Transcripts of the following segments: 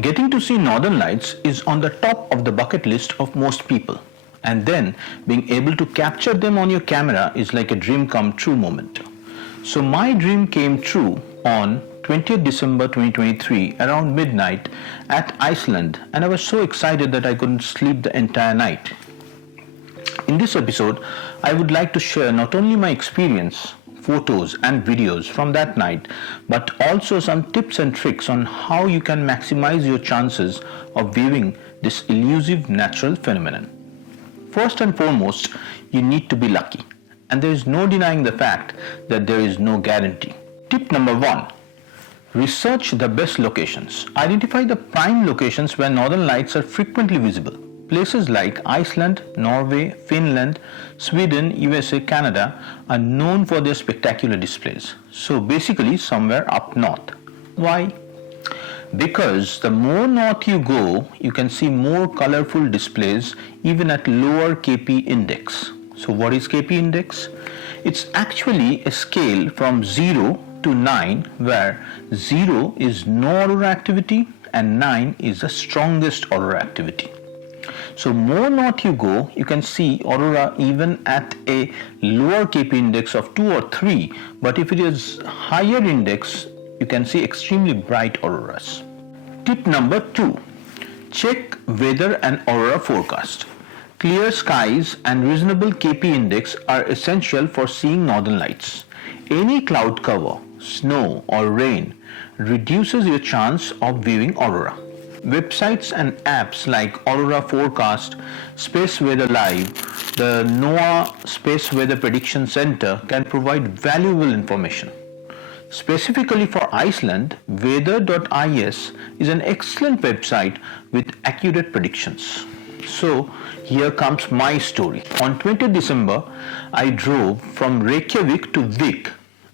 Getting to see northern lights is on the top of the bucket list of most people, and then being able to capture them on your camera is like a dream come true moment. So my dream came true on 20th December 2023 around midnight at Iceland, and I was so excited that I couldn't sleep the entire night. In this episode, I would like to share not only my experience, photos and videos from that night, but also some tips and tricks on how you can maximize your chances of viewing this elusive natural phenomenon. First and foremost, you need to be lucky, and there is no denying the fact that there is no guarantee. Tip number 1. Research the best locations. Identify the prime locations where northern lights are frequently visible. Places like Iceland, Norway, Finland, Sweden, USA, Canada are known for their spectacular displays. So basically somewhere up north. Why? Because the more north you go, you can see more colorful displays even at lower KP index. So what is KP index? It's actually a scale from 0 to 9 where 0 is no aurora activity and 9 is the strongest aurora activity. So more north you go, you can see aurora even at a lower KP index of 2 or 3, but if it is higher index, you can see extremely bright auroras. Tip number 2. Check weather and aurora forecast. Clear skies and reasonable KP index are essential for seeing northern lights. Any cloud cover, snow or rain reduces your chance of viewing aurora. Websites and apps like Aurora Forecast, Space Weather Live, the NOAA Space Weather Prediction Center can provide valuable information. Specifically for Iceland, weather.is is an excellent website with accurate predictions. So here comes my story. On 20th December, I drove from Reykjavik to Vik,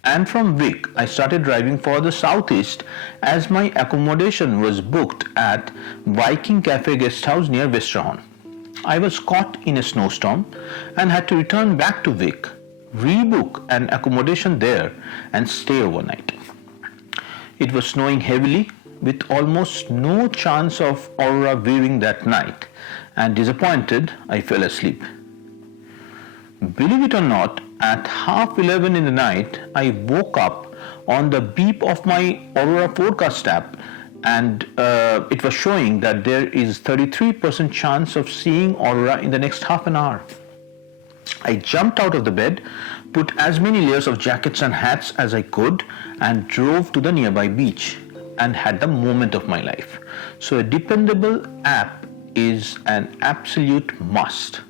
and from Vik I started driving further southeast as my accommodation was booked at Viking Cafe guest house near Vesterhavn. I was caught in a snowstorm and had to return back to Vik, rebook an accommodation there and stay overnight. It was snowing heavily with almost no chance of aurora viewing that night, and disappointed, I fell asleep. Believe it or not, at 11:30 in the night, I woke up on the beep of my Aurora forecast app, and it was showing that there is 33% chance of seeing aurora in the next half an hour. I jumped out of the bed, put as many layers of jackets and hats as I could, and drove to the nearby beach and had the moment of my life. So a dependable app is an absolute must.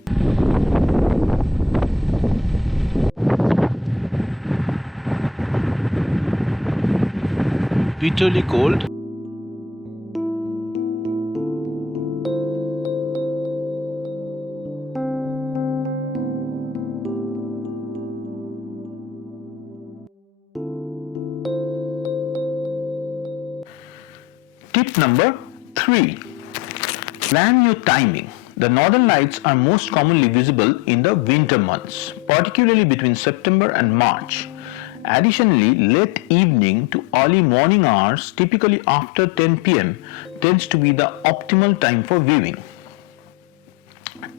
Bitterly cold. Tip number 3. Plan your timing. The northern lights are most commonly visible in the winter months, particularly between September and March. Additionally, late evening to early morning hours, typically after 10 p.m., tends to be the optimal time for viewing.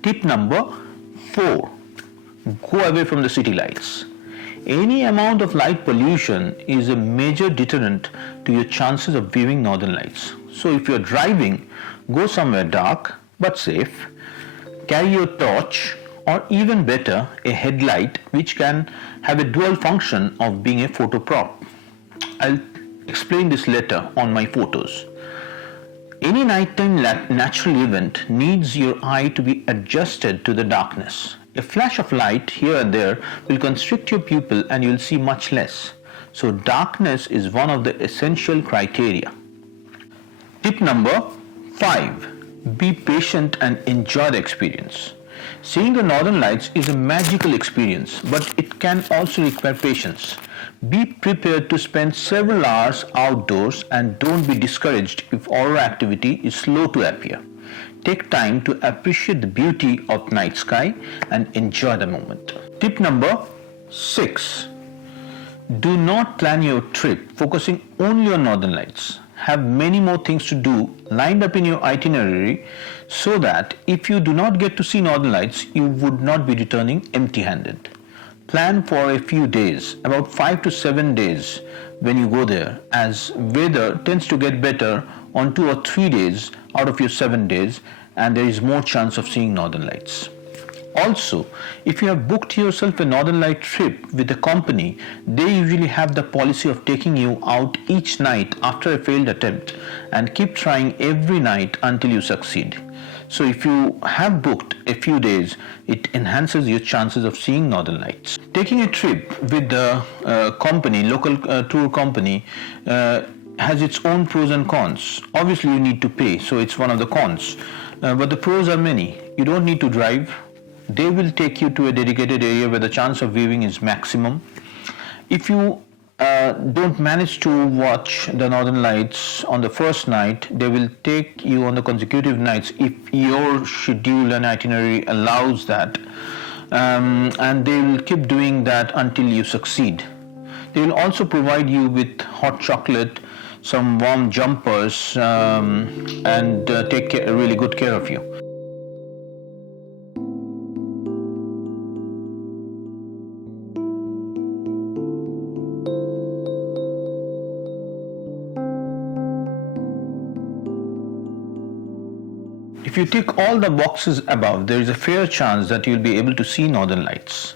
Tip number 4. Go away from the city lights. Any amount of light pollution is a major deterrent to your chances of viewing northern lights. So if you're driving, go somewhere dark but safe. Carry your torch, or even better, a headlight which can have a dual function of being a photo prop. I'll explain this later on my photos. Any nighttime natural event needs your eye to be adjusted to the darkness. A flash of light here and there will constrict your pupil and you'll see much less. So darkness is one of the essential criteria. Tip number 5. Be patient and enjoy the experience. Seeing the northern lights is a magical experience, but it can also require patience. Be prepared to spend several hours outdoors and don't be discouraged if aurora activity is slow to appear. Take time to appreciate the beauty of night sky and enjoy the moment. Tip number 6. Do not plan your trip focusing only on northern lights. have many more things to do lined up in your itinerary so that if you do not get to see Northern Lights, you would not be returning empty-handed. Plan for a few days, about 5 to 7 days when you go there, as weather tends to get better on 2 or 3 days out of your 7 days, and there is more chance of seeing Northern Lights. Also, if you have booked yourself a Northern Light trip with a company, they usually have the policy of taking you out each night after a failed attempt and keep trying every night until you succeed. So if you have booked a few days, it enhances your chances of seeing Northern Lights. Taking a trip with the local tour company, has its own pros and cons. Obviously you need to pay, so it's one of the cons. But the pros are many. You don't need to drive. They will take you to a dedicated area where the chance of viewing is maximum. If you don't manage to watch the Northern Lights on the first night, they will take you on the consecutive nights if your schedule and itinerary allows that, and they will keep doing that until you succeed. They will also provide you with hot chocolate, some warm jumpers, and take really good care of you. If you tick all the boxes above, there is a fair chance that you'll be able to see Northern Lights.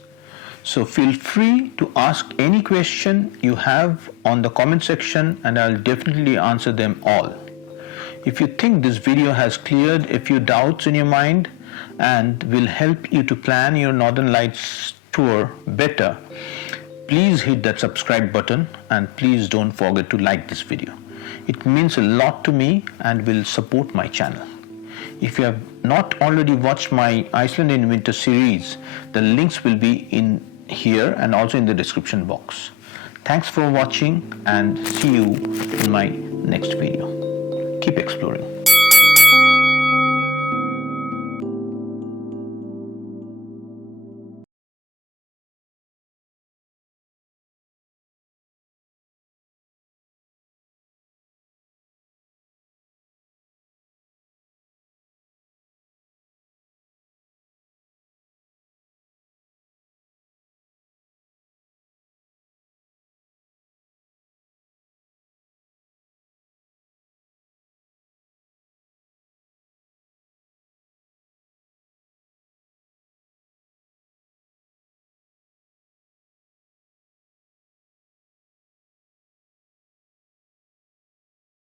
So feel free to ask any question you have on the comment section, and I'll definitely answer them all. If you think this video has cleared a few doubts in your mind and will help you to plan your Northern Lights tour better, please hit that subscribe button, and please don't forget to like this video. It means a lot to me and will support my channel. If you have not already watched my Iceland in Winter series, the links will be in here and also in the description box. Thanks for watching, and see you in my next video. Keep exploring.